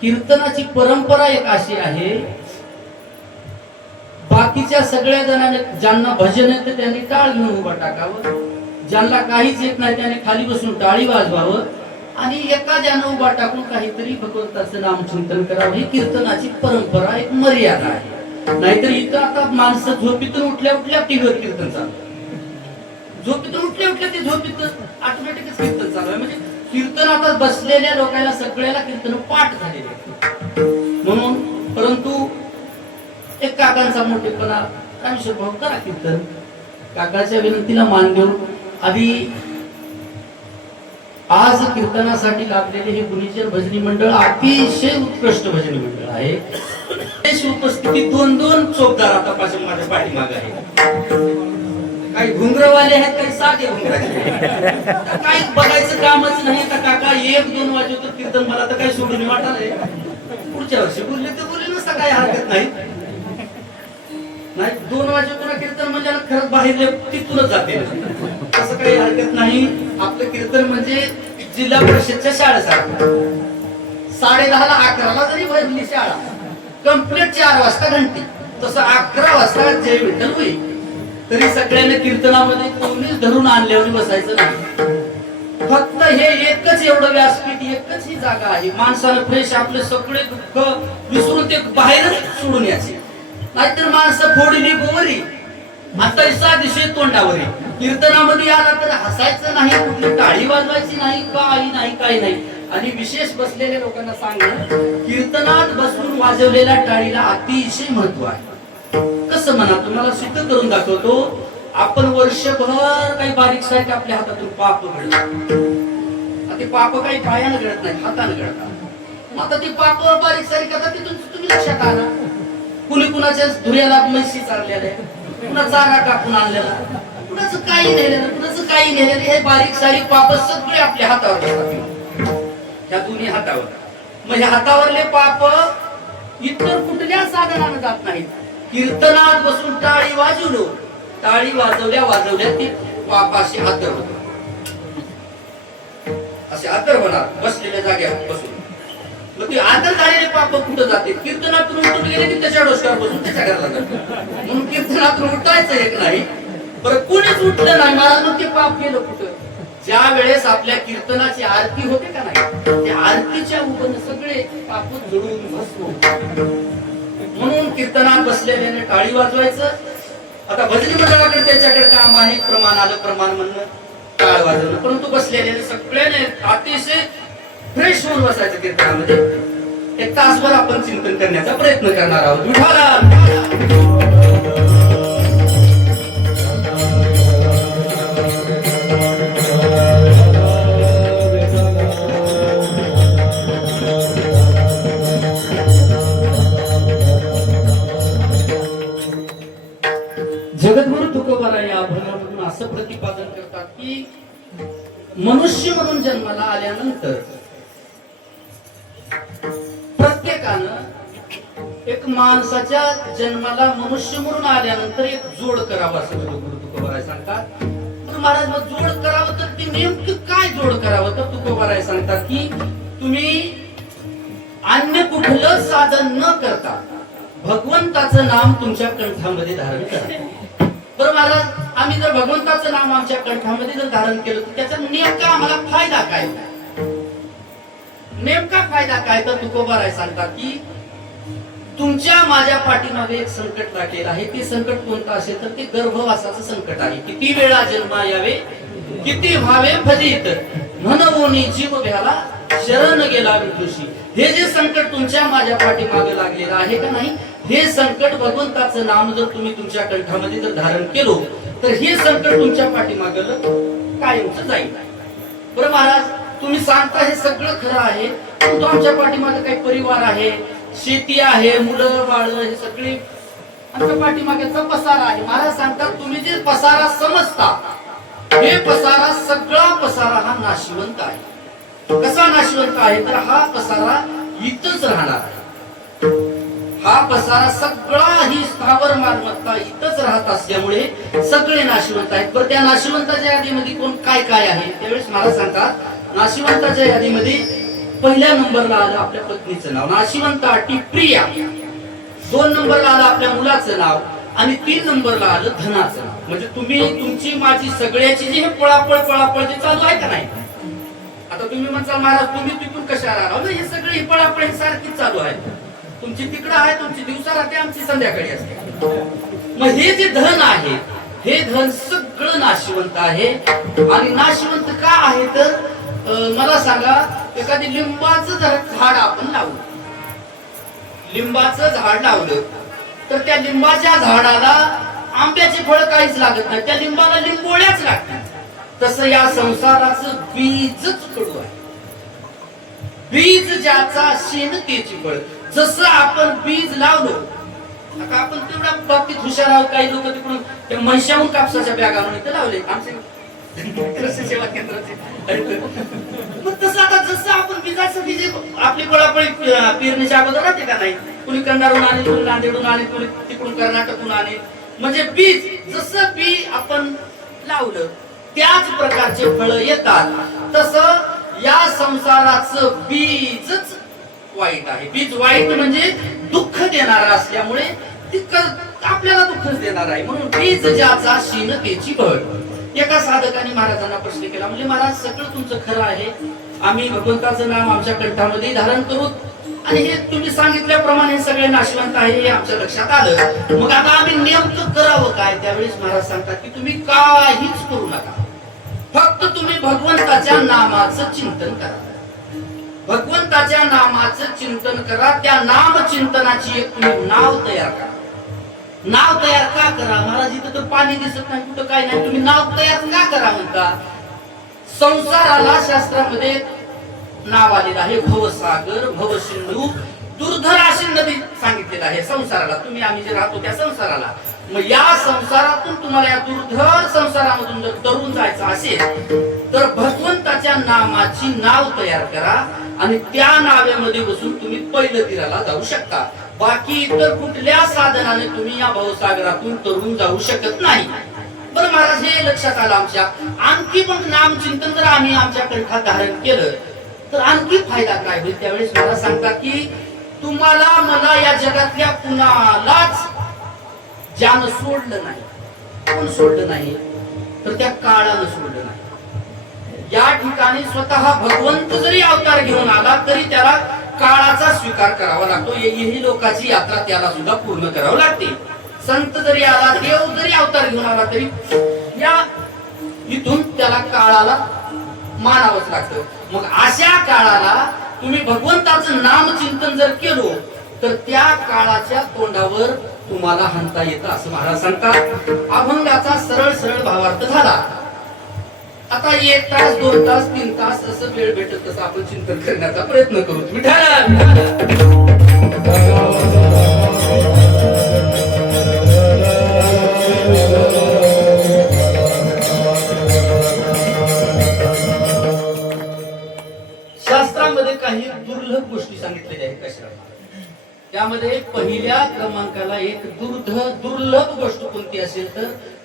कीर्तनाची परंपरा एक अशी आहे, बाकीच्या सगळ्या जणांनी ज्यांना भजन येतं त्यांनी टाळ घेऊन उभा टाकावं, ज्यांना काहीच येत नाही त्याने खाली बसून टाळी वाजवावं आणि एखाद्यानं उभा टाकून काहीतरी भगवंताचं नामचिंतन करावं. ही कीर्तनाची परंपरा एक मर्यादा आहे. नाहीतर इथं आता माणसं झोपीतून उठल्या उठल्या टीव्हीवर कीर्तन चालू, झोपीतून उठल्या उठल्या ते झोपीतून ऑटोमॅटिकच कीर्तन चालू आहे. म्हणजे कीर्तन आता बसलेल्या लोकांना सगळ्याला कीर्तन पाठ झालेले म्हणून. परंतु एक काकांचा मोठेपणा, रामेश्वर भाऊ करा कीर्तन. काकाच्या विनंतीला मान देऊन आधी आज कीर्तनासाठी लागलेले हे गुणीचर भजनी मंडळ अतिशय उत्कृष्ट भजनी मंडळ आहे. उपस्थिती दोन दोन चौकदार आता पासून माझ्या पाठीमाग आहे. काही घुंगरवाले आहेत, काही साधे घुंगराचे, काही बघायचं कामच नाही. आता काका 1-2 वाजवतो कीर्तन, मला तर काही सोडून वाटायलंय. पुढच्या वर्षी बोलले तर बोलले नसता, काही हरकत नाही. 2 वाजेपर्यंत कीर्तन म्हणजे खरंच बाहेर तिथूनच जाते, तसं काही हरकत नाही. आपलं कीर्तन म्हणजे जिल्हा परिषदच्या शाळेसारखं 10:30ला 11ला जरी भरली शाळा, कंप्लीट 4 वाजता घंटी, तसं 11 वाजता जय विठ्ठल होईल. तरी सगळ्यांना कीर्तनामध्ये कोणीच धरून आणल्यावर बसायचं नाही. फक्त हे एकच एवढं व्यासपीठ, एकच ही जागा आहे. माणसाला फ्रेश आपले सगळे दुःख विसरून ते बाहेरच सोडून यायचे. नाहीतर माणसं फोडली गोवरी, आता साधीशे तोंडावरी. कीर्तनामध्ये आला तर हसायचं नाही, कुठली टाळी वाजवायची नाही, काही नाही. आणि विशेष बसलेल्या लोकांना सांगणं, कीर्तनात बसून वाजवलेल्या टाळीला अतिशय महत्व आहे. कसं म्हणा, तुम्हाला सिद्ध करून दाखवतो. आपण वर्षभर काही बारीक सारीक आपल्या हातातून पाप घडत, ते पाप काही पायानं घडत नाही, हातानं घडतात. आता ते पाप बारीक सारीक आता तिथून तुम्ही लक्षात आला. कुणी कुणाच्या धुऱ्याला म्हशी चाललेल्या, कुणा चारा कापून आणलेला, कुणाचं काही नेलेलं, कुणाचं काही नेलेलं. हे बारीक सारीक पाप सगळे आपल्या हातावर असतात, ह्या दोन्ही हातावर. मग ह्या हातावरले पाप इतर कुठल्या साधनानं जात नाहीत. कीर्तनात बसून टाळी वाजवलो, टाळी वाजवल्या ती पापाशी आदर होत, असे आदर होणार बसलेल्या जाग्यावर बसून. मग ती आदर झालेले पाप कुठं जाते? कीर्तनातून उठून गेले की त्याच्या डोसक्यावर बसून त्याच्या घराला जातात. म्हणून कीर्तनातून उठायचं एक नाही, बरं कोणीच उठलं नाही, मला मग ते पाप गेलं कुठं? ज्या वेळेस आपल्या कीर्तनाची आरती होते का नाही, त्या आरतीच्या उभं सगळे पाप जळून भस्म. म्हणून कीर्तनात बसलेल्याने टाळी वाजवायचं. आता भजनी मंडळाकडे त्याच्याकडे काम आहे, प्रमाण आलं प्रमाण म्हणणं, टाळ वाजवणं. परंतु बसलेले सगळ्याने अतिशय फ्रेश होऊन बसायचं कीर्तनामध्ये. 1 तासभर आपण चिंतन करण्याचा प्रयत्न करणार आहोत. जगद्गुरु तुकोबाराय या अभंगामधून असं प्रतिपादन करतात की मनुष्य म्हणून जन्माला आल्यानंतर प्रत्येकानं एक माणसाच्या जन्माला मनुष्य म्हणून आल्यानंतर एक जोड करावं असं जगद्गुरु तुकोबाराय सांगतात. महाराज मग जोड करावं तर ते नेमकं काय जोड करावं? तर तुकोबाराय सांगतात की तुम्ही अन्य कुठलं साधन न करता भगवंताचं नाम तुमच्या कंठामध्ये धारण करा. बरं महाराज, आम्ही जर भगवंताचं नाम आमच्या कंठामध्ये जर धारण केलं तर त्याचा नेमका आम्हाला फायदा काय? नेमका फायदा काय? तर तुकोबाराय सांगतात की तुमच्या माझ्या पाठीमागे एक संकट लागलेलं आहे. ते संकट कोणतं असेल तर ते गर्भवासाचं संकट आहे. किती वेळा जन्मा यावे, किती व्हावे फजित, म्हणून जीव भ्याला शरण गेला विठूशी. हे जे संकट तुमच्या माझ्या पाठीमागे लागलेलं आहे का नाही, हे संकट भगवंताचं नाम जर तुम्ही तुमच्या कंठामध्ये जर धारण केलो तर हे संकट तुमच्या पाठीमागे कायमच जाईल. बरं महाराज, तुम्ही सांगता हे सगळं खरं आहे, परंतु आमच्या पाठीमागे काही परिवार आहे, शेती आहे, मुलं बाळ, हे सगळे आमच्या पाठीमागेचा पसारा आहे. महाराज सांगतात तुम्ही जे पसारा समजता, हे पसारा सगळा पसारा हा नाशिवंत आहे. कसा नाशिवंत आहे? तर हा पसारा इथंच राहणार आहे. हा पसारा सगळा ही स्थावर मालमत्ता इथंच राहत असल्यामुळे सगळे नाशिवंत आहेत. बरं, त्या नाशिवंताच्या यादीमध्ये कोण काय काय आहे? त्यावेळेस मला सांगतात नाशिवंताच्या यादीमध्ये पहिल्या नंबरला आलं आपल्या पत्नीचं नाव नाशिवंत अटी प्रिया, 2 नंबरला आलं आपल्या मुलाचं नाव आणि 3 नंबरला आलं धनाचं नाव. म्हणजे तुम्ही तुमची माझी सगळ्याची जी हे पळापळ जे चालू आहे का नाही. आता तुम्ही म्हणता महाराज तुम्ही तिथून कशाला आला, हे सगळे ही पळापळ सारखीच चालू आहे. तुमची तिकडं आहे, तुमची दिवसा राहते, आमची संध्याकाळी असते. मग हे जे धन आहे हे धन सगळं नाशिवंत आहे. आणि नाशिवंत का आहे तर मला सांगा, एखादी लिंबाचं झाड आपण लावलं, लिंबाचं झाड लावलं तर त्या लिंबाच्या झाडाला आंब्याची फळ काहीच लागत नाही, त्या लिंबाला लिंबोळ्याच लागतात. तसं या संसाराचं बीजच कडू आहे. बीज ज्याचा शेण त्याची फळ. जसं आपण बीज लावलो, आता आपण तेवढ्या बाबतीत हुशार आहोत. काही लोक तिकडून त्या म्हैशाहून कापसाच्या बॅगा म्हणून इथे लावले आमचे कृषी सेवा केंद्राचे. मग तसं आता जसं आपण बीजासाठी जे आपली पळापळी पेरणीच्या अगोदर राहते का नाही, कुणी कंडारून आले, कुणी नांदेडून आले, कुणी तिकडून कर्नाटकून आले. म्हणजे बीज जसं बी आपण लावलं त्याच प्रकारचे फळ येतात. तसं या संसाराचं बीजच वाईट आहे. बीज वाईट म्हणजे दुःख देणारा असल्यामुळे आपल्याला दुःखच देणार आहे. म्हणून बीज ज्याचा शीन त्याची फळ. एका साधकाने महाराजांना प्रश्न केला, म्हणजे महाराज सगळं तुमचं खरं आहे, आम्ही भगवंताचं नाम आमच्या कंठामध्ये धारण करू आणि हे तुम्ही सांगितल्याप्रमाणे सगळे नाशवंत आहे हे आमच्या लक्षात आलं. मग आता आम्ही नेमकं करावं काय. त्यावेळेस महाराज सांगतात की तुम्ही काहीच करू नका, फक्त तुम्ही भगवंताच्या नामाचं चिंतन करा. भगवंताच्या नामाचं चिंतन करा. त्या नाम चिंतनाची एक तुम्ही नाव तयार करा. नाव तयार का करा महाराज, इथं तर पाणी दिसत नाही, कुठं काय नाही, तुम्ही नाव तयार का करा म्हणता. संसाराला शास्त्रामध्ये नाव आलेलं आहे भवसागर, भवसिंधू, दुर्धर अशी नदी सांगितलेलं आहे संसाराला. तुम्ही आम्ही जे राहतो त्या संसाराला. मग या संसारातून तुम्हाला या दुर्धर संसारामधून जर तरुण जायचं असेल तर भगवंताच्या नामाची नाव तयार करा आणि त्या नाव्यामध्ये बसून तुम्ही पहिलं तीराला जाऊ शकता. बाकी इतर कुठल्या साधनाने तुम्ही या भवसागरातून तरुण जाऊ शकत नाही. बरं महाराज हे लक्षात आलं आमच्या. आणखी मग नाम चिंतन जर आम्ही आमच्या कंठात धारण केलं तर आणखी फायदा काय होईल. त्यावेळेस मला सांगता की तुम्हाला मला या जगातल्या कुणालाच ज्यानं सोडलं नाही, कोण सोडलं नाही तर त्या काळानं सोडलं नाही. या ठिकाणी स्वतः भगवंत जरी अवतार घेऊन आला तरी त्याला काळाचा स्वीकार करावा लागतो. ही लोकांची यात्रा त्याला सुद्धा पूर्ण करावी लागते. संत जरी आला, देव जरी अवतार घेऊन आला तरी या इथून त्याला काळाला मानावंच लागतं. मग अशा काळाला तुम्ही भगवंताचं नाम चिंतन जर केलो तर त्या काळाच्या तोंडावर तुम्हाला हाणता येतं असं महाराज सांगतात. अभंगाचा सरळ सरळ भावार्थ झाला. आता 1 तास 2 तास 3 तास असं वेळ भेटत तसं आपण चिंतन करण्याचा प्रयत्न करू. शास्त्रामध्ये काही दुर्लभ गोष्टी सांगितलेल्या आहेत कशा. त्यामध्ये पहिल्या क्रमांकाला एक दुर्लभ गोष्ट कोणती असेल तर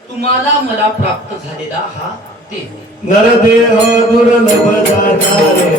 तुम्हाला मला प्राप्त झालेला हा देह. नरदेह दुर्लभ जाणारे,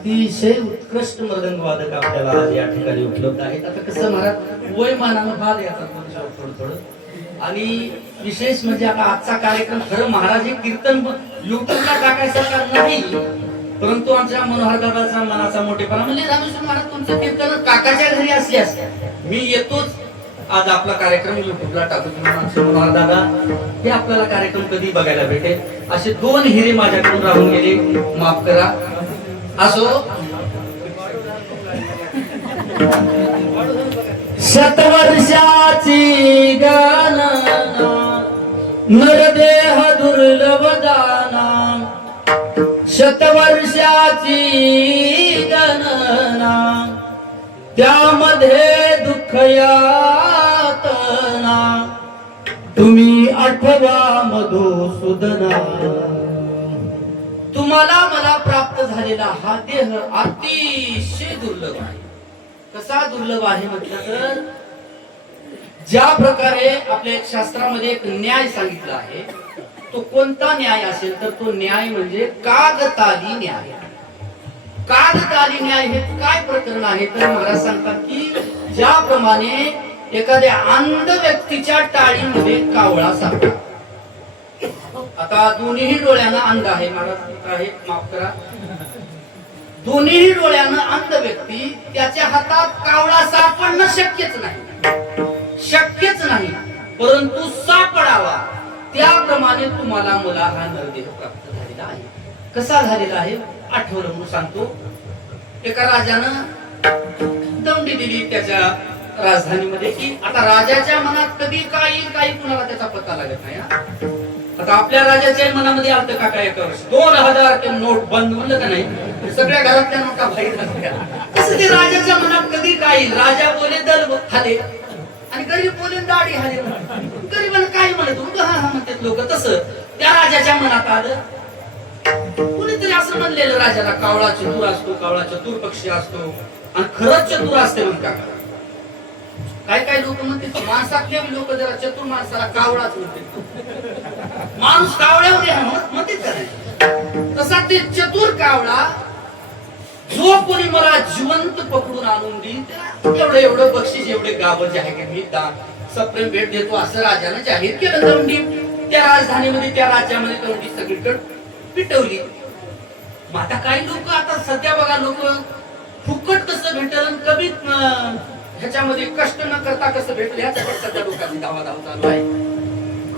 अतिशय उत्कृष्ट मृदंग वादक आपल्याला आज या ठिकाणी उपलब्ध आहेत. आता कसं महाराज वयमानानं फार येतात थोडं थोडं, आणि विशेष म्हणजे आता आजचा कार्यक्रम खरं महाराज हे कीर्तन युट्यूबला टाकायचं नाही, परंतु आमच्या मनोहर दादाचा मनाचा मोठेपणा म्हणजे रामेश्वर महाराज तुमचं कीर्तन काकाच्या घरी असल्यास मी येतोच. आज आपला कार्यक्रम युट्यूबला टाकतो म्हणून आमचे मनोहर दादा हे आपल्याला कार्यक्रम कधी बघायला भेटेल. असे 2 हिरे माझ्याकडून राहून गेले, माफ करा. असो, शतवर्षाची गणना नरदेह दुर्लभ दाना, शतवर्षाची गणना त्यामध्ये दुःख यातना, तुम्ही आठवा मधुसूदना. तुम्हाला मला प्राप्त झालेला हा देह अतिशय दुर्लभ आहे. कसा दुर्लभ आहे म्हटलं तर, ज्या प्रकारे आपल्या शास्त्रामध्ये एक न्याय सांगितला आहे, तो कोणता न्याय असेल तर तो न्याय म्हणजे कागताली न्याय. कागताली न्याय हे काय प्रकरण आहे तर महाराज सांगतात की ज्याप्रमाणे एखाद्या अंध व्यक्तीच्या टाळीमध्ये कावळा सापडला. आता दोन्ही डोळ्यांना अंध आहे, महाराज आहे माफ करा, दोन्ही डोळ्यानं अंध व्यक्ती त्याच्या हातात कावळा सापडणं शक्यच नाही, परंतु सापडावा त्याप्रमाणे तुम्हाला मला हा नरदेह प्राप्त झालेला आहे. कसा झालेला आहे आठवलं म्हणून सांगतो. एका राजानं दंडी दिली त्याच्या राजधानीमध्ये की आता राजाच्या मनात कधी काही कुणाला त्याचा पत्ता लागत नाही. आता आपल्या राजाच्या मनामध्ये आलतं का काय एका वर्षी 2000 ते नोट बंद म्हणलं का नाही, सगळ्या घरातल्या नोटा बाहेर असल्या. तसं ते राजाच्या मनात कधी काही, राजा बोले दल हाले आणि गरीब बोले दाढी हाले. गरीबाला काय म्हणत हा म्हणतात लोक, तसं त्या राजाच्या मनात आलं. कुणीतरी असं म्हणलेलं राजाला, कावळा चतुर असतो, कावळा चतुर पक्षी असतो आणि खरंच चतुर असते म्हणता. काय लोक म्हणते माणसातले लोक जरा चतुर माणसाला कावळाच म्हणते, माणूस कावळ्यावर म्हणते का नाही. तसा ते चतुर कावळा जो कोणी मला जिवंत पकडून आणून देईल त्याला एवढं बक्षीस, एवढे गाव जाहीर मी सप्रेम भेट देतो असं राजानं जाहीर केलं. दंडी त्या राजधानीमध्ये त्या राज्यामध्ये दंडी सगळीकडे पिटवली. मग आता काही लोक आता सध्या बघा लोक फुकट कसं भेटल कमी ह्याच्यामध्ये कष्ट न करता कसं भेटलं ह्याच्याकडे सध्या लोकांनी धावा चालू आहे.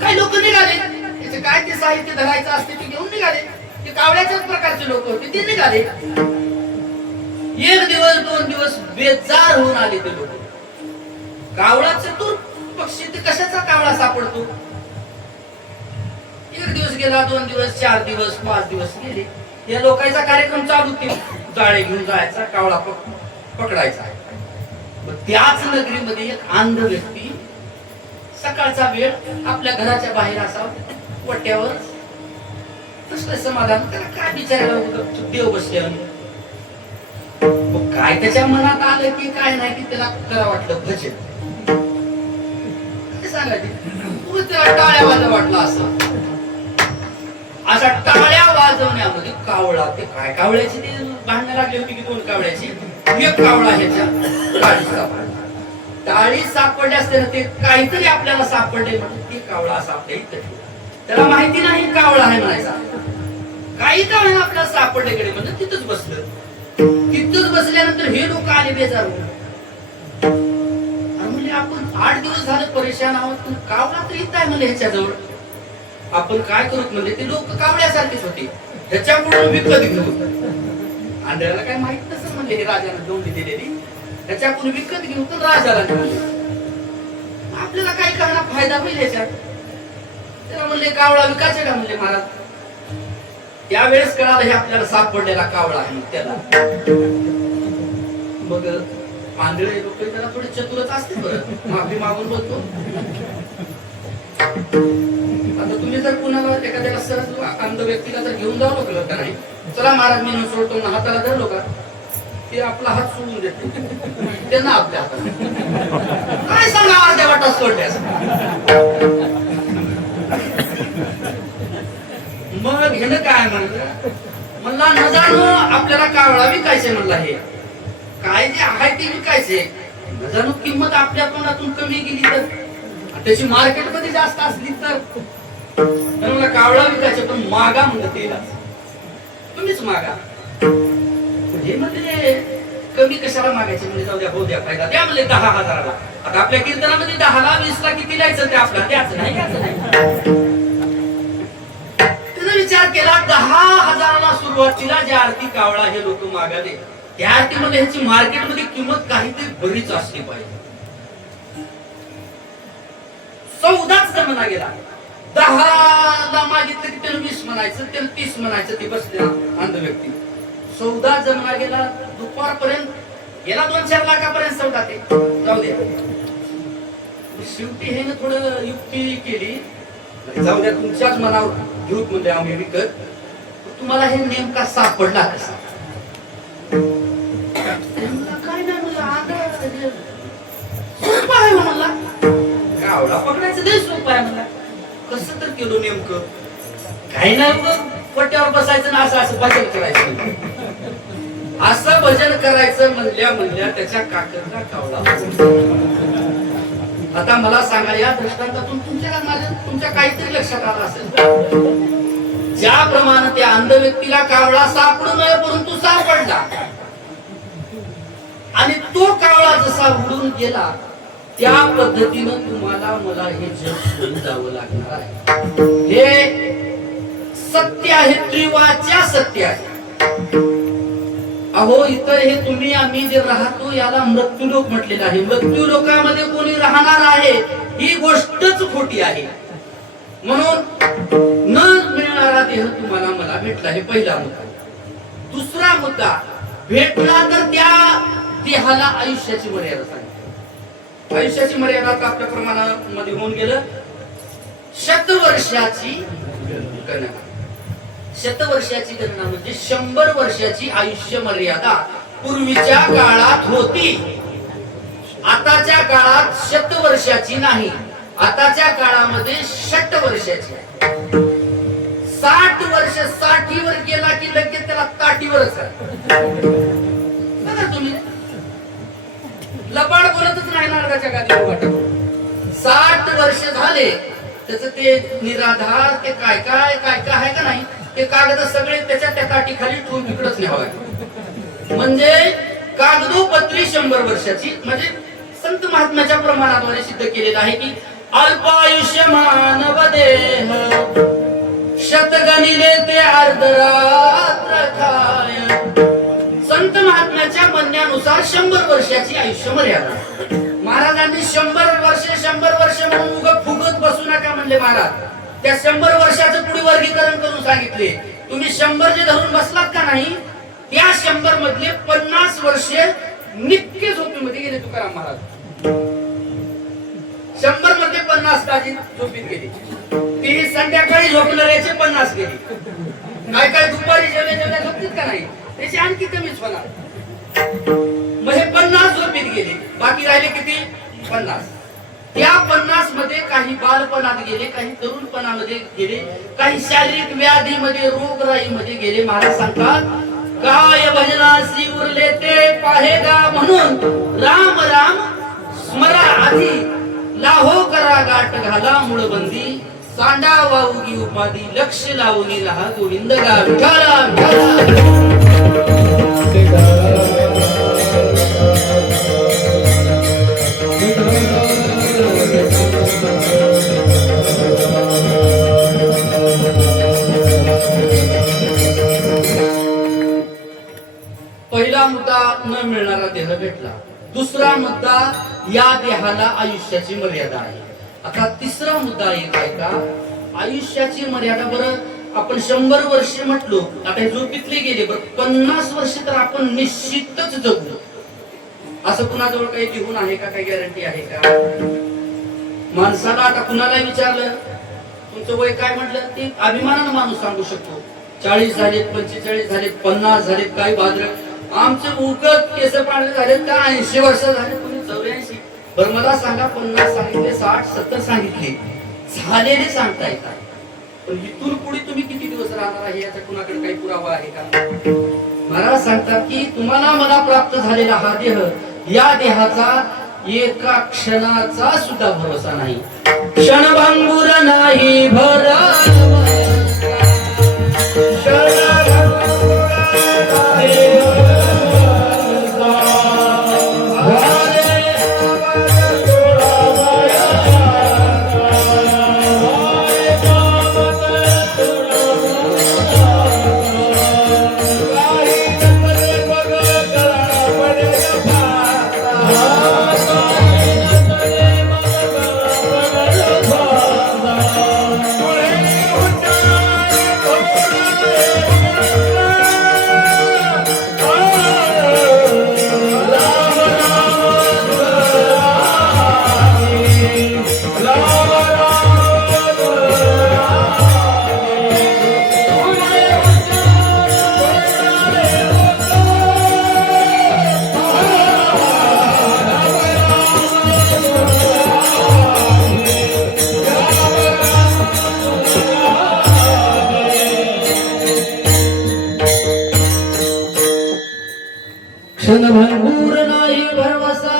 काही लोक निघाले त्याचे काय ते साहित्य धरायचं असते ते घेऊन निघाले. ते कावळ्याच्याच प्रकारचे लोक होते ते निघाले. 1 दिवस 2 दिवस बेजार होऊन आले ते लोक. कावळा चतुर पक्षी, ते कशाचा कावळा सापडतो. 1 दिवस गेला, 2 दिवस, 4 दिवस, 5 दिवस गेले. या लोकांचा कार्यक्रम चालू केला, जाळे घेऊन जायचा, कावळा पकडायचा. त्याच नगरीमध्ये एक अंध व्यक्ती सकाळचा वेळ आपल्या घराच्या बाहेर असा वट्यावर कसलं समाधान, त्याला काय विचारायला देव बसले. काय त्याच्या मनात आलं की काय नाही की त्याला करा वाटलं भजन. काय सांगायचे, त्याला टाळ्या वाजव वाटला असं. अशा टाळ्या वाजवण्यामध्ये कावळा, ते काय कावळ्याची ते भांडणं लागली होती की 2 कावळ्याची, एक कावळा ह्याच्या टाळी सापडला. टाळी सापडली असते ते काहीतरी आपल्याला सापडले म्हणून ती कावळा सापडे. त्याला माहिती नाही कावळा आहे म्हणायचा. काही कावळ्या आपल्याला सापडल्याकडे म्हणजे तिथंच बसलं. तिथंच बसल्यानंतर हे लोक आले बेजार म्हणजे आपण 8 दिवस झाले परेशान आहोत, पण कावळा तर इथं आहे म्हणजे ह्याच्याजवळ. आपण काय करू म्हणजे ते लोक कावळ्यासारखेच होते, ह्याच्याकडून विकत घेऊ. आंधळ्याला काय माहित नसेल म्हणजे हे राजाला दोंडी दिलेली, ह्याच्याकडून विकत घेऊ तर राजाला आपल्याला काय करणार फायदा होईल ह्याच्यात. त्याला म्हणले कावळा विकायचे का म्हणले महाराज. त्यावेळेस कळालं हे आपल्याला सापडलेला कावळा आहे. त्याला मग आंधळे लोक त्याला थोडे चतुरच असते, बरं माफी मागून बोलतो. आता तुम्ही जर कुणाला एखाद्याला सहज अंध व्यक्तीला जर घेऊन जाऊ नका का नाही, चला महाराज मी सोडतो, हाताला धरलो का ते आपला हात सोडून देते, त्यांना आपल्या हातात काय सांगा अर्ध्या वाटात सोडल्यास. मग घेणं काय म्हणलं म्हणला न जाणं आपल्याला कावळा विकायचे म्हणला हे काय जे आहे ते विकायचे न जाणं किंमत आपल्या तोंडातून कमी गेली तर त्याची मार्केट मध्ये जास्त असली तर मला कावळा विकायचे पण मागा म्हणत तेला तुम्हीच मागा हे म्हणजे कमी कशाला मागायचे म्हणजे जाऊ द्या हो द्या फायदा द्या म्हणले 10,000ला आता आपल्या कीर्तनामध्ये 10ला 20ला किती द्यायचं ते आपल्याला द्यायचं नाही त्याचा विचार केला 10,000ला सुरुवातीला ज्या आरती कावळा हे लोक मागाले त्या आरतीमध्ये ह्याची मार्केटमध्ये किंमत काहीतरी बरीच असली पाहिजे 14च जमाना गेला 10ला मागितलं की त्याला 20 म्हणायचं त्याला 30 म्हणायचं ते बसले अंध व्यक्ती 14 जमाना गेला दुपारपर्यंत गेला 2-4 लाखापर्यंत सौदा ते जाऊ द्या शेवटी हे ना थोडं युक्ती केली जाऊ द्या तुमच्याच मनावर घेऊत म्हणजे आम्ही विकत तुम्हाला हे नेमका सापडला कसा काय नाही म्हणलं सोपं आहे म्हणला कावळा पकडायचं लय सोपं आहे म्हणला कसं तर केलो नेमकं काही नाही उगं पट्ट्यावर बसायचं ना असं भजन करायचं असं भजन करायचं म्हणल्या त्याच्या काकरला कावळा आता मला सांगा या दृष्टांतातून तुमच्या काहीतरी लक्षात आलं असेल ज्याप्रमाणे त्या अंध व्यक्तीला कावळा सापडू नये परंतु सापडला आणि तो कावळा जसा उडून गेला त्या पद्धतीनं तुम्हाला मला हे जग सोडून जावं लागणार आहे हे सत्य आहे त्रिवाच्या सत्य आहे अहो इतर हे तुम्ही आम्ही जे राहतो याला मृत्यूलोक म्हटलेलं आहे मृत्यू लोकामध्ये कोणी राहणार आहे ही गोष्टच खोटी आहे म्हणून न मिळणारा देह तुम्हाला मला भेटला हे पहिला मुद्दा दुसरा मुद्दा भेटला तर त्या देहाला आयुष्याची मर्यादा सांगितली आयुष्याची मर्यादा आपल्या प्रमाणामध्ये होऊन गेलं शतवर्षाची गणना शतवर्षाची गणना म्हणजे 100 वर्षाची आयुष्य मर्यादा पूर्वीच्या काळात होती आताच्या काळात शतवर्षाची नाही आताच्या काळामध्ये 60 वर्षाची 60 वर्ष 60 वर गेला की लगेच त्याला ताटीवरच बघा तुम्ही लबाड बोलतच नाही नारदाच्या गादीवर वाटत 60 वर्ष झाले त्याचं ते निराधार ते काय आहे का नाही ते कागद सगळे त्याच्या त्या काठीखाली ठेवून तिकडच न्यावं लागेल म्हणजे कागदोपत्री 100 वर्षाची म्हणजे संत महात्म्याच्या प्रमाणाद्वारे सिद्ध केलेलं आहे की अल्पायुष्य मानव देह शतगणिले ते अर्धरात्र खाय संत महात्म्याच्या म्हणण्यानुसार 100 वर्षाची आयुष्य मर्यादा महाराजांनी 100 वर्ष म्हणून उगा फुगत बसू नका म्हणले महाराज त्या 100 वर्षाचं पुढे वर्गीकरण करून सांगितले तुम्ही 100 जे धरून बसलात का नाही त्या 100 मधले 50 वर्षे नित्य झोपेमध्ये गेले तुकाराम महाराज 100 मध्ये 50 ताजी झोपीत गेली ती संध्याकाळी झोपणाऱ्याचे 50 गेली काय दुपारी जेवल्या झोपतील का नाही त्याची आणखी कमीच होणार मग हे 50 झोपीत गेले बाकी राहिले किती 50 त्या 50 मध्ये काही बालपणात गेले काही तरुणपणामध्ये गेले काही शारीरिक व्याधीमध्ये रोगराईमध्ये गेले महाराज सांगतात काय भजनासी उरले ते पाहेगा म्हणून राम राम स्मरा आधी लाहो करा गाठ घाला मूळबंदी सांडा वाऊगी उपाधी लक्ष लावून राहा गोविंद गा विठाला पहिला मुद्दा न मिळणारा देह भेटला दुसरा मुद्दा या देहाला आयुष्याची मर्यादा आहे आता तिसरा मुद्दा एक आहे का आयुष्याची मर्यादा बरं आपण 100 वर्षे म्हटलो आता हे झोपीतले गेले बरं 50 वर्ष तर आपण निश्चितच जगू असं कुणाजवळ काही लिहून आहे का काही गॅरंटी आहे का माणसाला आता कुणाला विचारलं तुमचं वय काय म्हटलं ते अभिमानानं माणूस सांगू शकतो 40 झालेत 45 झालेत 50 झालेत काही बाजर आमचे उगत केस पांढरे झालेत का 80 वर्ष झाले कोणी 84 बरं मला सांगा 50 सांगितले 60 70 सांगितले झालेले सांगता येतात पण इथून पुढे तुम्ही किती दिवस राहणार आहे याचा कुणाकडे काही पुरावा आहे का? महाराज सांगतात की तुम्हाला मला प्राप्त झालेला हा देह, या देहाचा एका क्षणाचा सुद्धा भरोसा नाही. क्षणभंगुर नाही क्षणभंगुर नाही भरवसा,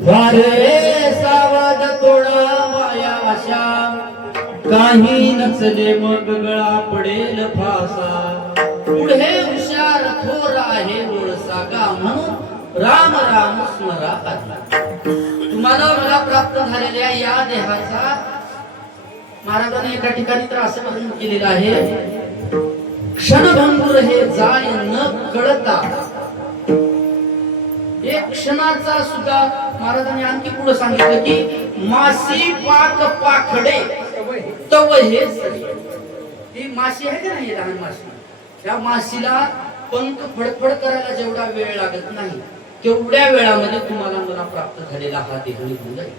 वारे सावध तोडा माया आशा, काही नचले मग गळा पडेल फासा, पुढे हुशार थोर आहे मुळसा गा, म्हणून राम राम स्मरा आत्मा. तुम्हाला मला प्राप्त झालेल्या या देहाचा महाराजांनी एका ठिकाणी तर असं वर्णन केलेलं आहे, क्षणभंगुर हे जाय न कळता. एक क्षणाचा सुद्धा महाराजांनी आणखी पुढे सांगितलं की मासी पाक पाखडे तव हे सगळे. ती माशी आहे का नाही, लहान माशी, त्या माशीला पंख फडफड करायला जेवढा वेळ लागत नाही तेवढ्या वेळामध्ये तुम्हाला मला प्राप्त झालेला हा देह निघून जाईल.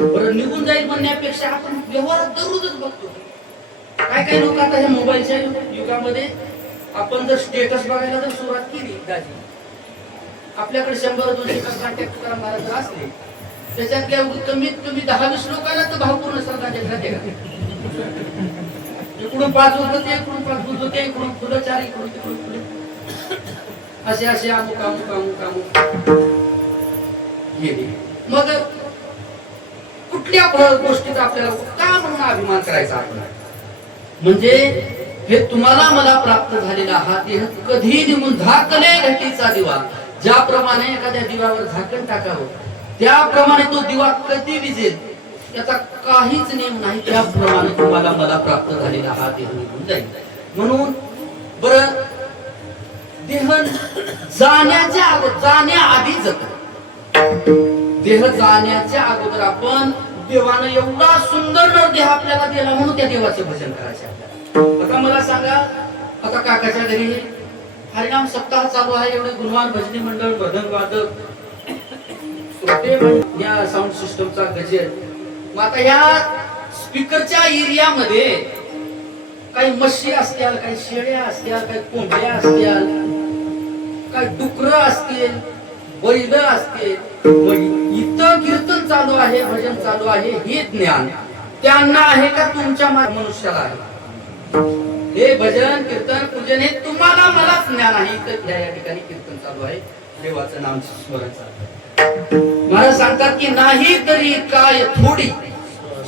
बरं, निघून जाईल म्हणण्यापेक्षा आपण व्यवहारात दररोजच बघतो काय लोक आता ह्या मोबाईलच्या युगामध्ये आपण जर स्टेटस बघायला जर सुरुवात केली दाजी, आपल्याकडे 100-200 कॉन्टॅक्ट करा महाराज असले, त्याच्यातल्या कमीत कमी 10-20 लोकांना तर भावपूर्ण श्रद्धांजली जाते का? इकडून 5 होते, इकडून 5 होते, इकडून फुलं 4, इकडून तिकडून फुले, असे असे अमुक अमुक अमुक अमुक गेले. मग कुठल्या गोष्टीचा आपल्याला का म्हणून अभिमान करायचा आपण? म्हणजे हे तुम्हाला मला प्राप्त झालेला हा देह कधी निघून झाकले घटीचा दिवा, ज्याप्रमाणे एखाद्या दिव्यावर झाकण टाकावं त्याप्रमाणे तो दिवा कधी विजेल याचा काहीच नेम नाही, त्याप्रमाणे तुम्हाला मला प्राप्त झालेला हा देह निघून जाईल. म्हणून बरं, देह जाण्याआधी जगत, देह जाण्याच्या अगोदर आपण देवानं एवढा सुंदर देह आपल्याला दिला म्हणून त्या देवाचं भजन करायचं आपल्याला. आता मला सांगा, आता काकाच्या घरी हरिनाम सप्ताह चालू आहे, एवढे गुणवान भजनी मंडळ, भजन वादक, या साऊंड सिस्टमचा गजर. मग आता या स्पीकरच्या एरियामध्ये काही म्हशी असतील, काही शेळ्या असतील, काही कोंबड्या असतील, काही डुकरं असतील, बैल असतील, इथं कीर्तन चालू आहे, भजन चालू आहे, हे ज्ञान त्यांना आहे का तुमच्या मनुष्याला आहे? हे भजन कीर्तन पूजन हे तुम्हाला मलाच ज्ञान आहे. तर या ठिकाणी कीर्तन चालू आहे, देवाचं नाम स्मरण चालू आहे. महाराज सांगतात की नाही तरी काय थोडी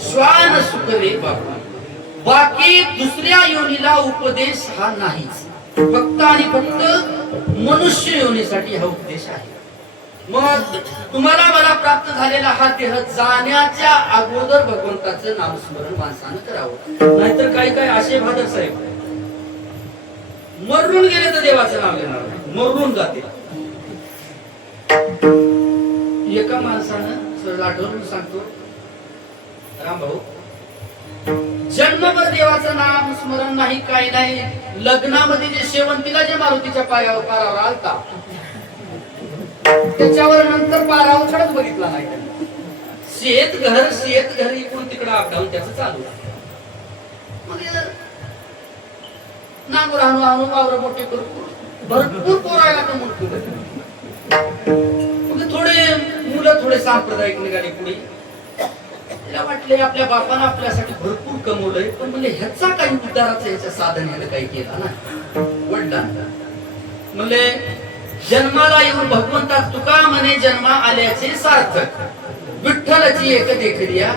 श्वान सुखवे बाबा, बाकी दुसऱ्या योनीला उपदेश हा नाहीच, फक्त आणि फक्त मनुष्य योनीसाठी हा उपदेश आहे. मग तुम्हाला मला प्राप्त झालेला हा देह जाण्याच्या अगोदर भगवंताचं नामस्मरण माणसानं करावं. नाहीतर काही असे भादर साहेब मरून गेले तर देवाचं नाव घेणार नाही, मरून जाते. एका माणसानं सरळ आठवून सांगतो, राम भाऊ, जन्मभर देवाचं नाम स्मरण नाही, काही नाही, लग्नामध्ये जे शेवंतीला जे मारुतीच्या पायावर पारावर आलता त्याच्यावर नंतर पारा उछळच बघितला नाही. शेत घर इकडून तिकडे अपडाऊन त्याचं चालू आहे. मग नांगूर आणू वावर मोठे करू, भरपूर पोरायला तर मग थोडे मुलं थोडे सांप्रदायिक निघाले पुढे. आईला वाटले आपल्या बापानं आपल्यासाठी भरपूर कमवलंय, पण म्हणजे ह्याचा काही उद्धाराचं ह्याच्या साधन ह्याला काही केलं ना वडिलांना. म्हणजे जन्माला येऊन भगवंता तुका म्हणे जन्मा आल्याचे सार्थक, विठ्ठलाची एक देखरिया,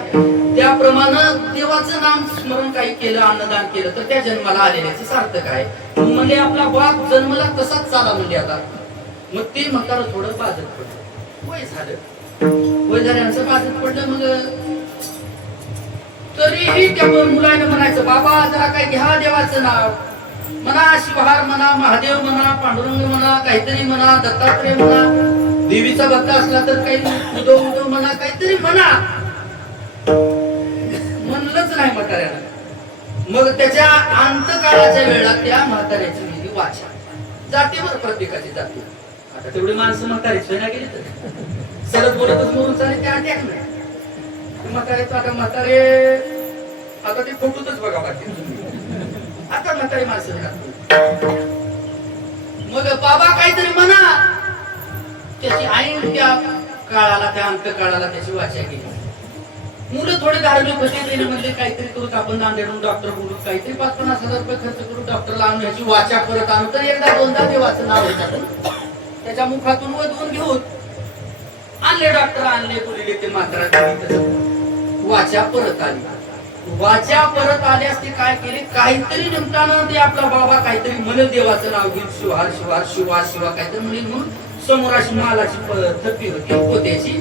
त्याप्रमाणे देवाचं नाम स्मरण काही केलं, अन्नदान केलं तर त्या जन्माला आलेल्याचं सार्थक आहे. म्हणजे आपला बाप जन्मला तसाच चाला म्हणजे आता. मग ते म्हातारं थोडं बाजत पडलं, वय झाल्यानंतर बाजत पडलं. मग तरीही त्या मुलाने म्हणायचं, बाबा जरा काय घ्या देवाचं नाव म्हणा, शिवहार म्हणा, महादेव म्हणा, पांडुरंग म्हणा, काहीतरी म्हणा, दत्तात्रय म्हणा, देवीचा भक्त असला तर काही उदो उदो म्हणा, काहीतरी म्हणा. म्हणलंच नाही म्हाताऱ्यानं. मग त्याच्या अंतकाळाच्या वेळा त्या म्हाताऱ्याची गेली वाचा जाते, बरं प्रत्येकाची जाते. आता तेवढी माणसं म्हातारी सोयना गेली तर सरळ बोलतच मरून चालेल, त्या अटॅक नाही म्हाताऱ्याचं. आता म्हातारे आता ते फोटोतच बघा बाकी, आता म्हातारी माणसं. मग बाबा काहीतरी म्हणा, त्याची आई त्या काळाला, त्या अंतकाळाला त्याची वाचा केली. मुलं थोडे धार्मिक होते, म्हणजे काहीतरी करू आपण, नांदेडून डॉक्टर बोलू, काहीतरी 5-50 हजार रुपये खर्च करू, डॉक्टरला आणून ह्याची वाचा परत आणू. तर एकदा दोनदा देवाचं नाव घेतात, त्याच्या मुखातून वधवून घेऊन आणले डॉक्टर, आणले बोलले ते मात्रा, वाचा परत आली. वाचा परत आल्यास ते काय केले, काहीतरी निमतानं ते आपला बाबा काहीतरी म्हणेल, देवाचं नाव घेऊन शिवहार शिवहार शिवा शिवा काहीतरी म्हणेल, म्हणून समोर अशी मालाची थप्पी होती पोत्याची,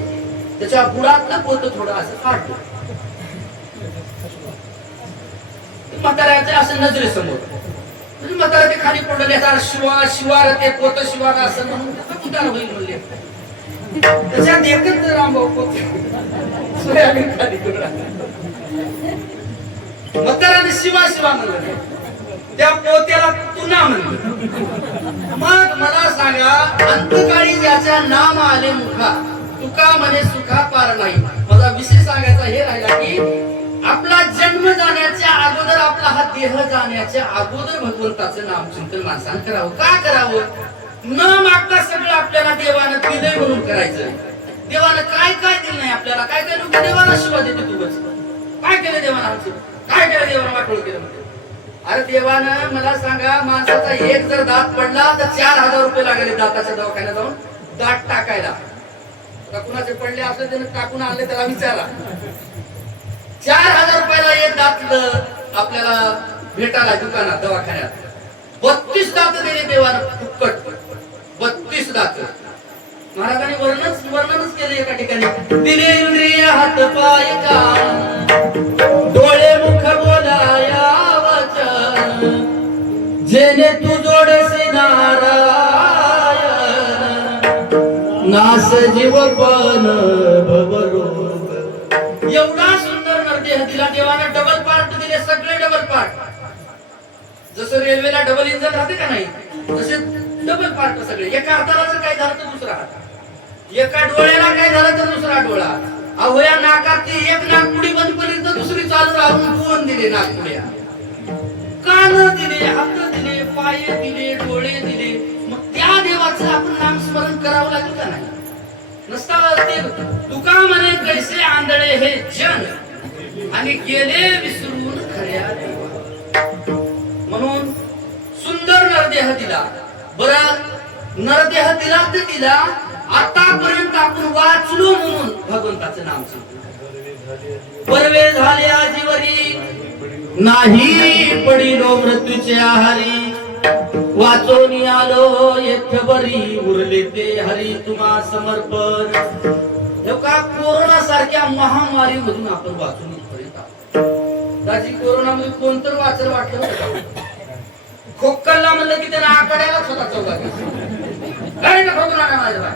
त्याच्या बुडातलं पोत थोडं असं फाटलं. म्हाताऱ्याचं असं नजरेसमोर, म्हणजे म्हातारा ते खाली पडले, शिवा शिवार ते पोत शिवार असं म्हणून उतार होईल म्हणले. त्याच्यात एकच रामभाऊ पोत सोयाबीन खाली म्हाताराने शिवा शिवा म्हणलं, त्या पोत्याला तुना म्हणलं. मग मला सांगा, अंतकाळी ज्याच्या नाम आले मुखा, तुका म्हणे सुखा पार नाही. माझा विषय सांगायचा हे राहिला की आपला जन्म जाण्याच्या अगोदर, आपला हा देह जाण्याच्या अगोदर भगवंताचं नामचिंतन माणसानं करावं. का करावं? न मागता सगळं आपल्याला देवानं दिलंय म्हणून करायचं. देवानं काय काय दिलं नाही आपल्याला, काय काय लोक देवाला शिवा देते. तू बस काय केलं देवानं आमचं, काय केलं देवानं वाटोळ केलं म्हणते. अरे देवानं मला सांगा, माणसाचा एक जर दात पडला तर 4000 रुपये लागले दाताच्या दवाखान्यात जाऊन दात टाकायला. कुणाचे पडले असले त्याने टाकून आणले, त्याला विचारा. 4000 रुपयाला एक दात आपल्याला भेटायला दुकानात दवाखान्यात. 32 दात दिले देवानं फुकट, 32 दात. महाराजांनी वर्णनच केले एका ठिकाणी, दिले इंद्रिय हात पाय कान, डोळे मुख बोलाया वचन, जेणे तू जोडसे नारायण, नास जीवपन भवरोग. एवढा सुंदर नरदेह दिला देवानं. डबल पार्ट दिले, सगळे डबल पार्ट. जसं रेल्वेला डबल इंजन राहते का नाही, तसे डबल पार्ट सगळे. एका हाताला जर काय झालं तर दुसरा हात, एका डोळ्याला काय झालं तर दुसरा डोळा. अहो या नाकात एक नाकपुडी बंद पडली तर दुसरी चालू राहून 2 दिले नाकपुड्या. कान दिले, हात दिले, पाय दिले, डोळे दिले. मग त्या देवाचं आपण नामस्मरण करावं लागेल का नाही? नसता ते तुका म्हणे कैसे आंधळे हे जन, आणि गेले विसरून खऱ्या देवा. म्हणून सुंदर नरदेह दिला. बरं नरदेह दिला तर दिला, आतापर्यंत आपण वाचलो म्हणून भगवंताचं नाम परवे झाले आजीवरी, नाही पडिलो मृत्यूचे आहारी, वाचोनी आलो येथबरी, उरले ते हरी तुम्हा समर्पण. कोरोना सारख्या महामारी मधून आपण वाचून इथपर्यंत आलो. दाजी कोरोनामध्ये कोण तर वाचलं वाटलं, खोकला म्हणलं की त्याला आकड्यालाच होता चौदा काय ना खोकला नाही माझ्या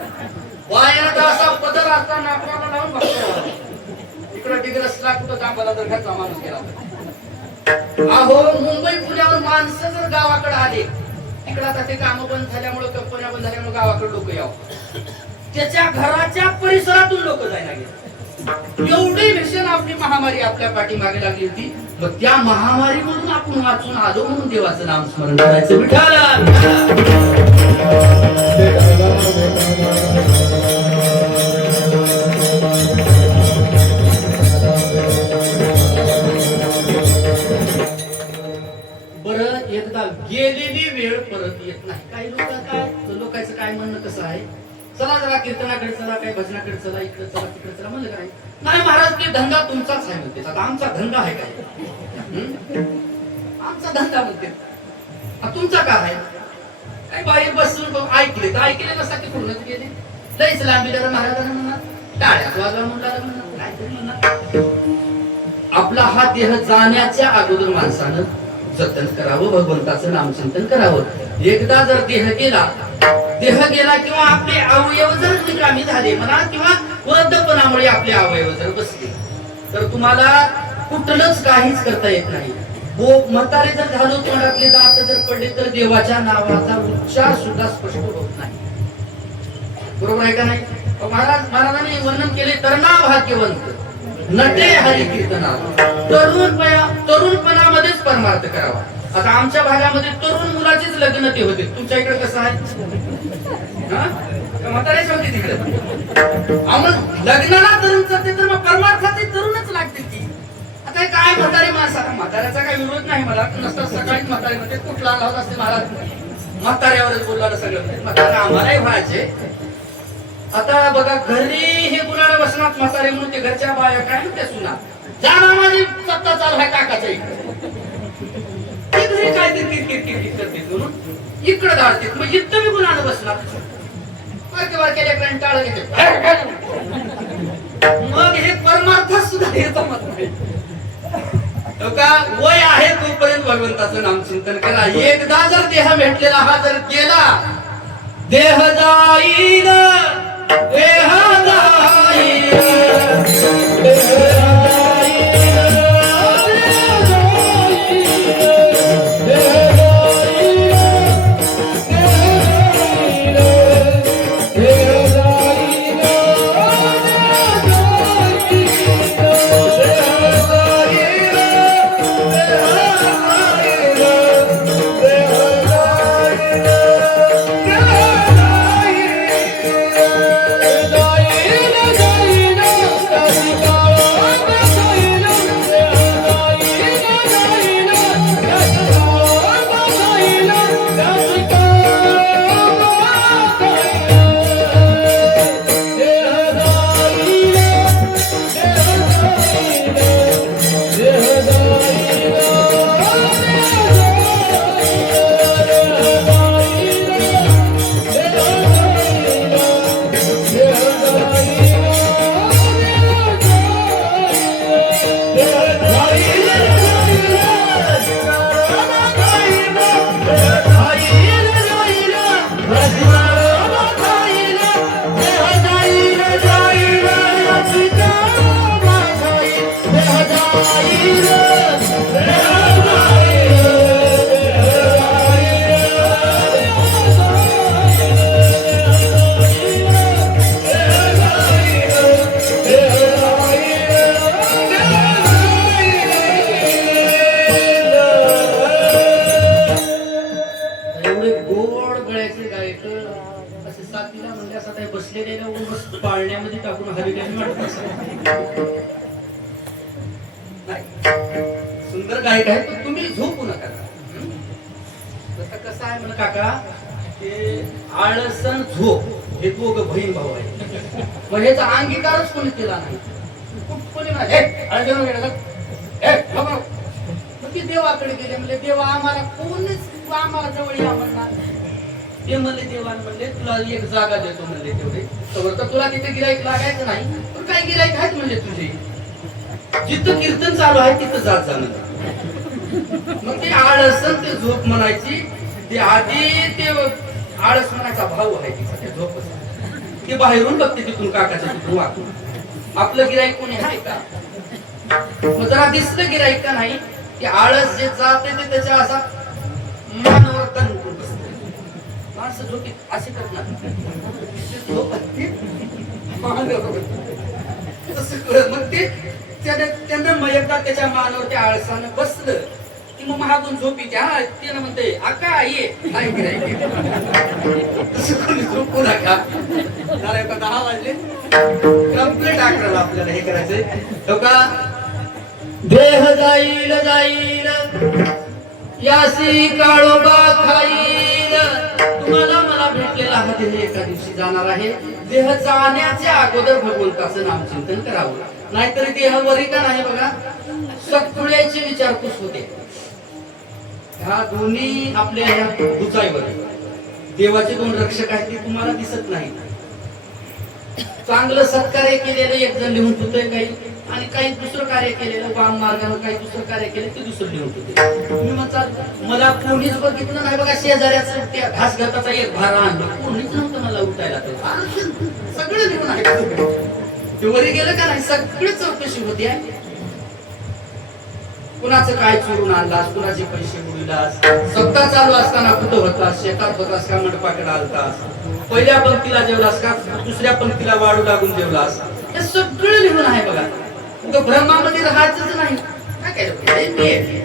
वायात असा पदर असताना आपल्याला लावून बघतो. इकडं डिग्रसला कुठं कामाला तर घरचा माणूस गेला. अहो मुंबई पुण्यावर माणसं जर गावाकडे आले, तिकडे आता ते काम बंद झाल्यामुळे, कंपन्या बंद झाल्यामुळे गावाकडे लोक यावं, त्याच्या घराच्या परिसरातून लोक जायला गेले. एवढी भीषण आपली महामारी आपल्या पाठीमागे लागली होती. मग त्या महामारीमधून आपण वाचून आलो म्हणून देवाचं नाम स्मरण करायचं. विठ्ठल गेलेली वेळ परत येत नाही. काही लोकांचं काय म्हणणं कसं आहे, चला जरा कीर्तनाकडे चला, काही भजनाकडे चला, इकडे चला तिकडे चला म्हणलं काय. नाही महाराज, ते धंदा तुमचाच आहे म्हणते. आता आमचा धंदा आहे काय? आमचा धंदा म्हणते. तुमचा काय आहे? काय बाहेर बसून ऐकले तर ऐकले नसता की पूर्ण गेले. लईच लांबी जरा महाराजांना म्हणा, टाळ्यात वाजवा म्हणला म्हणा, काहीतरी म्हणा. आपला हा देह जाण्याच्या अगोदर माणसानं जतन करावं, भगवंताचं नामचिंतन करावं. एकदा जर देह गेला किंवा आपले अवयव जर निकामी झाले म्हणा, किंवा वृद्धपणामुळे आपले अवयव जर बसले, तर तुम्हाला कुठलंच काहीच करता येत नाही. म्हातारे जर झालो, तोंडातले दात जर पडले, तर देवाच्या नावाचा उच्चार सुद्धा स्पष्ट होत नाही. बरोबर आहे का नाही? महाराजांनी वर्णन केले, तरणा भाग्यवंत नटे हरी कीर्तना, तरुणपणामध्येच परमार्थ करावा. आता आमच्या भागामध्ये तरुण मुलाचेच लग्न ते होते. तुमच्या इकडे कसं आहे? म्हातारेच होते तिकडे. लग्नाला तरुण जाते, तर मग परमार्थाचे तरुणच लागते ती. आता काय म्हातारे माणसाला, म्हाताऱ्याचा काही विरोध नाही मला, नसता सकाळीच म्हातारे म्हणते कुठला लावत असते महाराज, म्हाताऱ्यावरच बोलला सगळं. म्हातारा आम्हालाही व्हायचे. आता बघा, घरी हे गुणाला बसणार म्हातारे म्हणून ते घरच्या बाया काय म्हणते, सुना जाणार माझी सत्ता चालू आहे काकाच्या इकडे, घरी काहीतरी किरकिर करते म्हणून इकडे धाडते. मग इथं मी गुणाला बसणार, बारक्या लेकरांनी टाळ घेते. मग हे परमार्थ सुद्धा हे जमत नाही. वय आहे तोपर्यंत भगवंताचं नामचिंतन करा. एकदा जर देह भेटलेला हा जर गेला, देह जाईल, देह जाईल, पाळण्यामध्ये टाकून हरिकाठी वाटत सुंदर गायक आहे, तर तुम्ही झोपू नका. कसं आहे म्हणा काका, ते आळसन झोप हे दोघं बहीण भाऊ आहे. पण याचा अंगीकारच कोणी केला नाही. कोणी मग ते देवाकडे गेले, म्हणजे देवा आम्हाला कोणीच आम्हाला जवळ या म्हणणार. ते म्हणले, देवाने म्हणले तुला एक जागा देतो म्हणले, तेवढे तर तुला तिथे गिराईक लागायचं नाही. पण काय गिराईक आहेत म्हणले तुझे, जिथं कीर्तन चालू आहे तिथं जात जा म्हणले. मग ते आळसन ते झोप म्हणायची. ते आधी ते आळस म्हणायचा भाऊ आहे तिचा, ते झोप ते बाहेरून बघते तिथून काकाच्या तिथून वाकून आपलं गिराईक कोणी आहे का. मग जरा दिसलं गिराईक का नाही, की आळस जे जाते ते त्याच्या असा मानवर तणकून बसते. माणसं झोपीत असे करणार, मग ते त्यांना मग एकदा त्याच्या मानवर त्या आळसानं बसलं की मग महागून झोपी त्या त्यानं म्हणते आका ये काय गिराईक. तसं कोणी झोपू नका. 10 वाजले कंप्लीट 11ला आपल्याला हे करायचंय. का देह जाईल जाईल यासी काळोबा खाईल. तुम्हाला मला भेटलेला हा देह एका दिवशी जाणार आहे. देह जाण्याच्या अगोदर भगवंताचं नामचिंतन करावं, नाहीतर देह वरी का नाही बघा सगळ्याची विचारपूस होते. ह्या दोन्ही आपल्या ह्या बुचाईवर देवाचे दोन रक्षक आहेत, ते तुम्हाला दिसत नाही. चांगलं सत्कार्य केलेलं एक जण लिहून ठेवतोय काही, आणि काही दुसरं कार्य केलेलं वाम मार्गानं काही दुसरं कार्य केलं ते दुसरं लिहून ठेवते. तुम्ही म्हणता मला कोणीच बघितलं नाही बघा, शेजाऱ्याचं त्या घास घाताचा एक भारा आणला, कोणीच नव्हतं मला उठायला. सगळं लिहून आहे. ते वरी गेलं का नाही सगळी चौकशी होती आहे. कुणाचं काय चोरून आणलास, कुणाचे पैसे बुडविलास, सप्ताह चालू असताना कुठं होतास, शेतात होतास का मंडपाकडे आलतास, पहिल्या पंक्तीला जेवलास का दुसऱ्या पंक्तीला वाढू लागून जेवलास, हे सगळं लिहून आहे बघा. तो ब्रह्मामध्ये राहायचंच नाही. काय काय लोक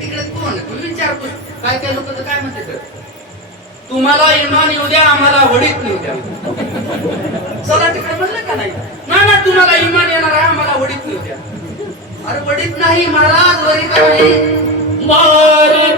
तिकडे कोण तुम्ही विचारतो, काय काय लोक तर काय म्हणते, तुम्हाला इमान येऊ द्या आम्हाला वडीत येऊ द्या. चला तिकडे म्हणलं का नाही, ना तुम्हाला इमान येणार आहे आम्हाला वडीत येऊ द्या. अरे वडीत नाही महाराज, वरी का नाही मारली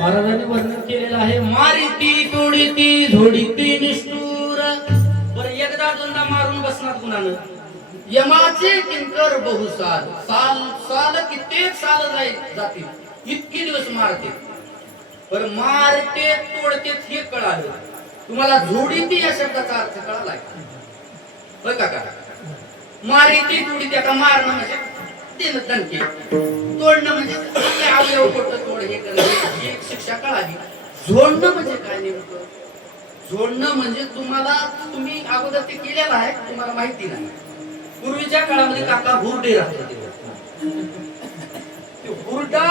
महाराजांनी वर्णन केलेलं आहे. मारिती तोडीती झोडीती निष्ठुर. बरं एकदा दोनदा मारून बसणार कुणानं, यमाचे किंकर बहुसाल, साल साल कित्येक साल जातील, इतके दिवस मारते. बरं मारते तोडते हे कळालं तुम्हाला, झोडीती या शब्दाचा अर्थ कळालाय होय काका. मारिती तोडीती, आता मारणं म्हणजे देणं दणके, तोडणं म्हणजे अवयव कुठं तोड हे करणं, ही एक शिक्षा कळाली. झोडणं म्हणजे काय नेमकं, झोडणं म्हणजे तुम्हाला तुम्ही अगोदर ते केलेलं आहे तुम्हाला माहिती नाही. पूर्वीच्या काळामध्ये काका हुरडे राहत होते. हुरडा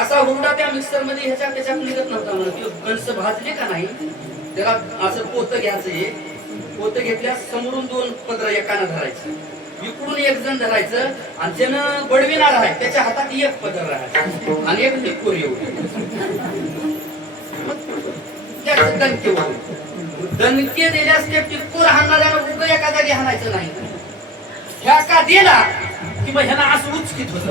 असा हुरडा त्या मिक्सर मध्ये ह्याच्या त्याच्यात निघत नव्हता म्हणून कणसं भाजले का नाही त्याला असं पोतं घ्यायचं. पोतं घेतल्यास समोरून दोन पत्र एकानं धरायचं, इकडून एक जण धरायचं, आणि ज्यानं बडविणार आहे त्याच्या हातात एक पदर राहायचं आणि एक टिक्कोर येऊ त्याचं दणके वरून. दणके दिल्यास ते टिक्कोर हाणणाऱ्यानं कुठं एका जागी हाणायचं नाही. ह्या का दिला की मग ह्याला असं उचकीत होत,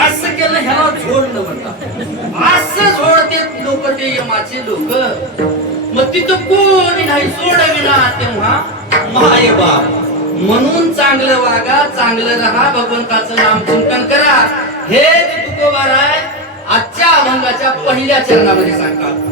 असं केलं ह्याला झोडणं म्हणतात. असं झोडते लोक, ते यमाचे लोक. मग तिथं कोणी नाही सोडविना तेव्हा माय बाप. म्हणून चांगलं वागा, चांगलं राहा, भगवंताचं नाम चिंतन करा. हे तुकोबाराय आजच्या अभंगाच्या पहिल्या चरणामध्ये सांगतात.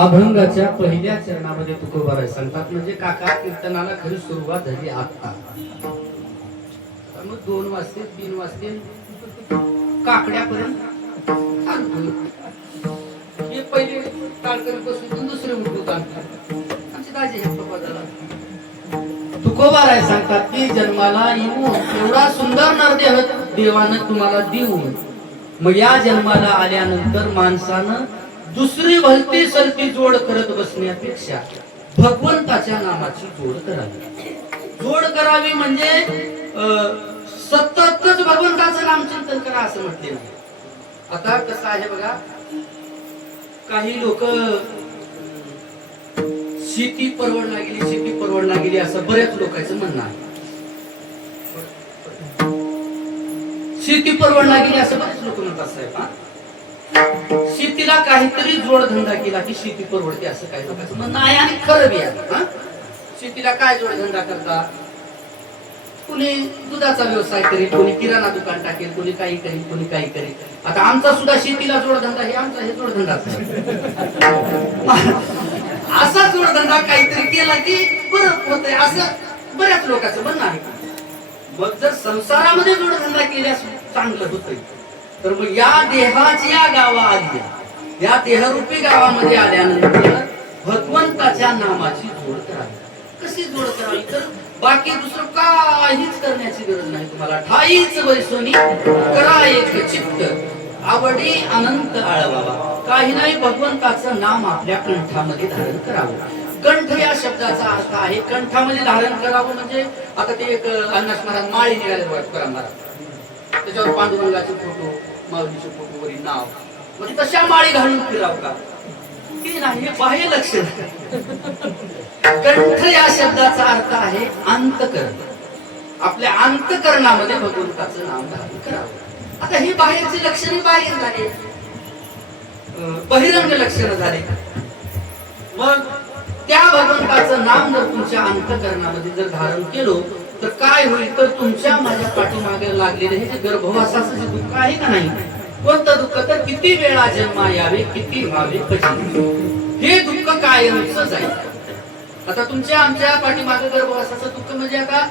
अभंगाच्या पहिल्या चरणामध्ये तुकोबाराय सांगतात म्हणजे काका कीर्तनाला खरी सुरुवात झाली आता. मग 2 वाजते 3 वाजते काकड्यापर्यंत हे पहिले काळकरी बसून दुसरे उठून आमचे दाजी हे तुकोबाराय सांगतात की जन्माला येऊन एवढा सुंदर नरदेह देवानं तुम्हाला देऊन मग या जन्माला आल्यानंतर माणसानं दुसरी भलती सलती जोड करत बसण्यापेक्षा भगवंताच्या नामाची जोड करावी. जोड करावी म्हणजे सततच भगवंताचं नामचिंतन करा असं म्हटले नाही. आता कसं आहे बघा, काही लोक शेती परवडला गेली असं बऱ्याच लोकांचं म्हणणं आहे. शेती परवडला गेली असं बरेच लोक म्हणतात साहेब. शेतीला काहीतरी जोडधंदा केला की शेती परवडते असं काही लोकांचं म्हणणं आहे आणि खरं बी आहे. शेतीला काय जोडधंदा करता, कुणी दुधाचा व्यवसाय करेल, कोणी किराणा दुकान टाकेल, कोणी काही करेल, कोणी काही करेल. आता आमचा सुद्धा शेतीला जोडधंदा हे आमचा हे जोडधंदाच असा जोडधंदा काहीतरी केला की बरं होतंय असं बऱ्याच लोकांचं म्हणणं आहे. मग जर संसारामध्ये जोडधंदा केल्यास चांगलं होतंय तर मग या देहाची या गावा आली, या देहरूपी गावामध्ये आल्यानंतर भगवंताच्या नामाची जोड करावी. कशी जोड करावी तर बाकी दुसरं काहीच करण्याची गरज नाही तुम्हाला. ठाईच वैसोनी करा एक चित्त आवडी अनंत आळवावा. काही नाही, भगवंताचं नाम आपल्या कंठामध्ये धारण करावं. कंठ या शब्दाचा अर्थ आहे कंठामध्ये धारण करावं म्हणजे आता ते एक अण्णास महाराज माळी निघाले महाराज, त्याच्यावर पांडुरंगाचे फोटो, माऊलीचे फोटो वरील नाव, म्हणजे तशा माळी घालून फिराव का ती नाही, हे बाह्य लक्षण. कंठ या शब्दाचा अर्थ आहे अंतकरण. आपल्या अंतकरणामध्ये भगवंताचं नाम धारण करावं. आता ही बाहेरची लक्षणे बाहेर झाली, बहिरंग लक्षण झाले. मग त्या भगवंताचं नाम जर तुमच्या अंतकरणामध्ये जर धारण केलं तर काय होईल तर तुमच्या माझ्या पाठीमागे लागलेले हे जे गर्भवासाचं जे दुःख आहे का नाही, कोणतं दुःख तर किती वेळा जन्मा यावे किती व्हावे पची, हे दुःख कायमचं जाईल. आता तुमच्या आमच्या पाठीमागे गर्भवासाचं दुःख म्हणजे आता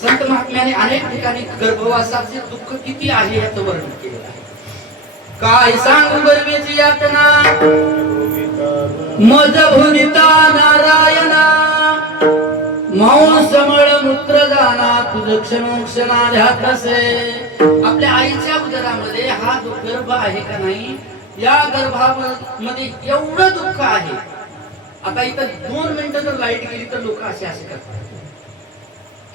संत महात्म्याने अनेक ठिकाणी गर्भवासाचे दुःख किती आहे याचं वर्णन केलेलं आहे. काय सांगू गर्भेची यातना मज भुनिता नारायणा, मांसमळ मूत्र जाना तुझ क्षणोक्षणाध्यात असे. आपल्या आईच्या उदरामध्ये हा जो गर्भ आहे का नाही, या गर्भामध्ये एवढं दुःख आहे. आता इथं 2 मिनिटं जर लाईट गेली तर लोक असे करतात,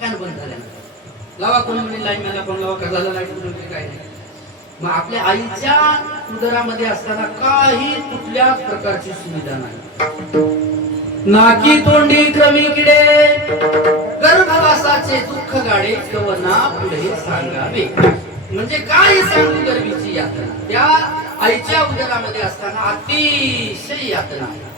फॅन बंद झाल्यानंतर लावा, कोणी म्हणजे लाईन मला कोण लावा करला लाईट म्हणजे काय नाही. मग आपल्या आईच्या उदरामध्ये असताना काही कुठल्याच प्रकारची सुविधा नाही. नाकी तोंडी क्रमी किडे, गर्भवासाचे दुःख गाडे कवना पुढे सांगावे. म्हणजे काय सांगू गर्भीची यातना, त्या आईच्या उदरामध्ये असताना अतिशय यातना आहे.